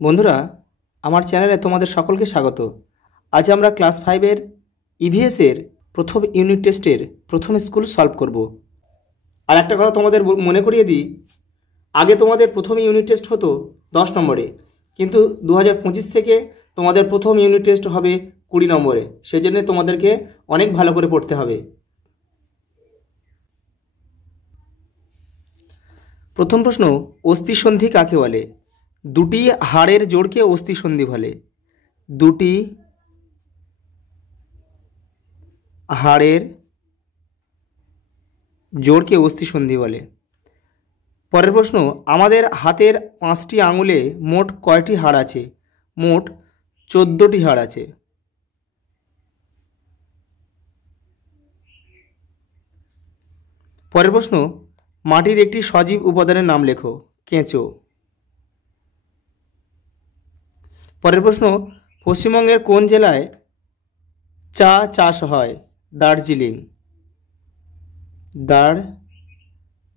বন্ধুরা, আমার চ্যানেলে তোমাদের সকলকে স্বাগত। আজ আমরা ক্লাস 5-এর ইভিএসের প্রথম ইউনিট টেস্টের প্রথম স্কুল সলভ করব। আর একটা কথা তোমাদের মনে করিয়ে দিই, আগে তোমাদের প্রথম ইউনিট টেস্ট হতো 10 নম্বরে, কিন্তু 2025 থেকে তোমাদের প্রথম ইউনিট টেস্ট হবে 20 নম্বরে। সেই জন্য তোমাদেরকে অনেক ভালো করে পড়তে হবে। প্রথম প্রশ্ন, অস্থিসন্ধি কাকে বলে? দুটি হাড়ের জোড়কে অস্থিসন্ধি বলে। দুটি হাড়ের জোড়কে অস্থিসন্ধি বলে। পরের প্রশ্ন, আমাদের হাতের 5টি আঙুলে মোট কয়টি হাড় আছে? মোট 14টি হাড় আছে। পরের প্রশ্ন, মাটির একটি সজীব উপাদানের নাম লেখো। কেঁচো। পরের প্রশ্ন, পশ্চিমবঙ্গের কোন জেলায় চা চাষ হয়? দার্জিলিং।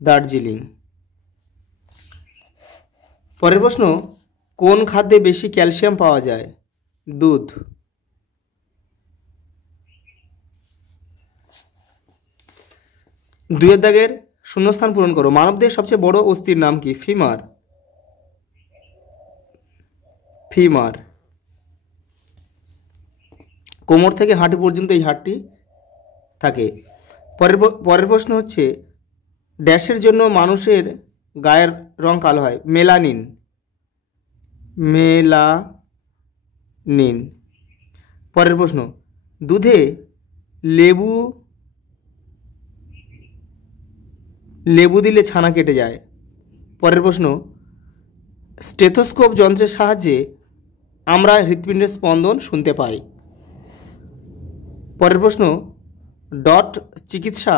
দার্জিলিং। পরের প্রশ্ন, কোন খাদ্যে বেশি ক্যালসিয়াম পাওয়া যায়? দুধ। দুইয়ের দাগের শূন্যস্থান পূরণ করো। মানবদেহের সবচেয়ে বড় অস্থির নাম কি? ফিমার। কোমর থেকে হাঁটু পর্যন্ত এই হাড়টি থাকে। পরের প্রশ্ন হচ্ছে, ড্যাশের জন্য মানুষের গায়ের রং কালো হয়? মেলানিন। পরের প্রশ্ন, দুধে লেবু দিলে ছানা কেটে যায়। পরের প্রশ্ন, স্টেথোস্কোপ যন্ত্রের সাহায্যে আমরা হৃৎপিণ্ডের স্পন্দন শুনতে পাই। পরের প্রশ্ন, ডট চিকিৎসা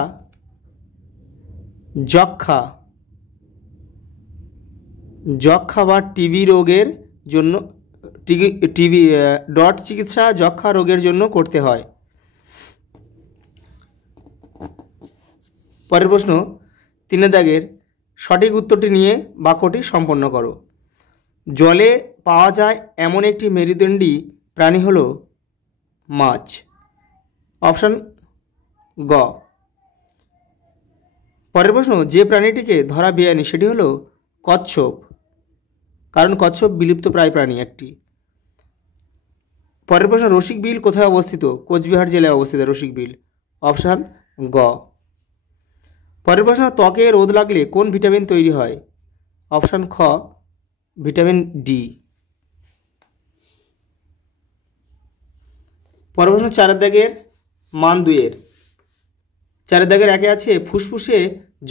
যক্ষা বা টিবি রোগের জন্য ডট চিকিৎসা যক্ষা রোগের জন্য করতে হয়। পরের প্রশ্ন, 3 দাগের সঠিক উত্তরটি নিয়ে বাক্যটি সম্পন্ন করো। জলে পাওয়া যায় এমন একটি মেরুদণ্ডী প্রাণী হলো মাছ। অপশন গ। পরের প্রশ্ন, যে প্রাণীটিকে ধরা বেআইনি সেটি হলো কচ্ছপ, কারণ কচ্ছপ বিলুপ্ত প্রায় প্রাণী একটি। পরের প্রশ্ন, রসিক বিল কোথায় অবস্থিত? কোচবিহার জেলায় অবস্থিত রসিক বিল। অপশন গ। পরের প্রশ্ন, ত্বকে রোদ লাগলে কোন ভিটামিন তৈরি হয়? অপশন খ, ভিটামিন ডি। পরের প্রশ্ন, 4 দাগের মান 2-এর 4 দাগের 1-এ আছে, ফুসফুসে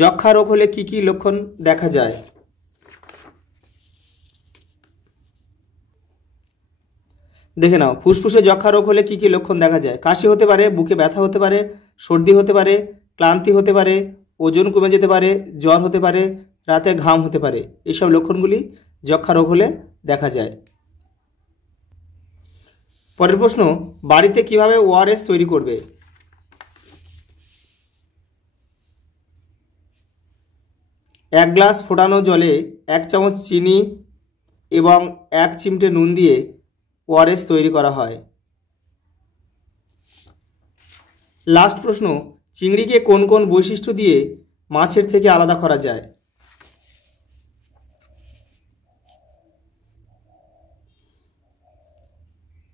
যক্ষা রোগ হলে কি কি লক্ষণ দেখা যায়? দেখে নাও, ফুসফুসে যক্ষা রোগ হলে কি কি লক্ষণ দেখা যায়? কাশি হতে পারে, বুকে ব্যথা হতে পারে, সর্দি হতে পারে, ক্লান্তি হতে পারে, ওজন কমে যেতে পারে, জ্বর হতে পারে, রাতে ঘাম হতে পারে। এইসব লক্ষণগুলি যক্ষা রোগ হলে দেখা যায়। পরের প্রশ্ন, বাড়িতে কিভাবে ওআরএস তৈরি করবে? 1 গ্লাস ফোটানো জলে 1 চামচ চিনি এবং 1 চিমটে নুন দিয়ে ওআরএস তৈরি করা হয়। লাস্ট প্রশ্ন, চিংড়িকে কোন কোন বৈশিষ্ট্য দিয়ে মাছের থেকে আলাদা করা যায়?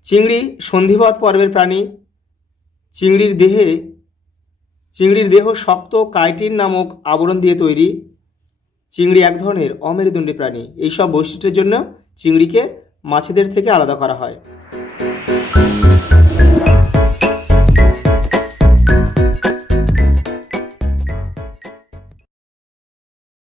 চিংড়ি সন্ধিবত পর্বের প্রাণী। চিংড়ির দেহ শক্ত কাইটিন নামক আবরণ দিয়ে তৈরি। চিংড়ি এক ধরনের অমেরুদণ্ডী প্রাণী। এইসব বৈশিষ্ট্যের জন্য চিংড়িকে মাছেদের থেকে আলাদা করা হয়।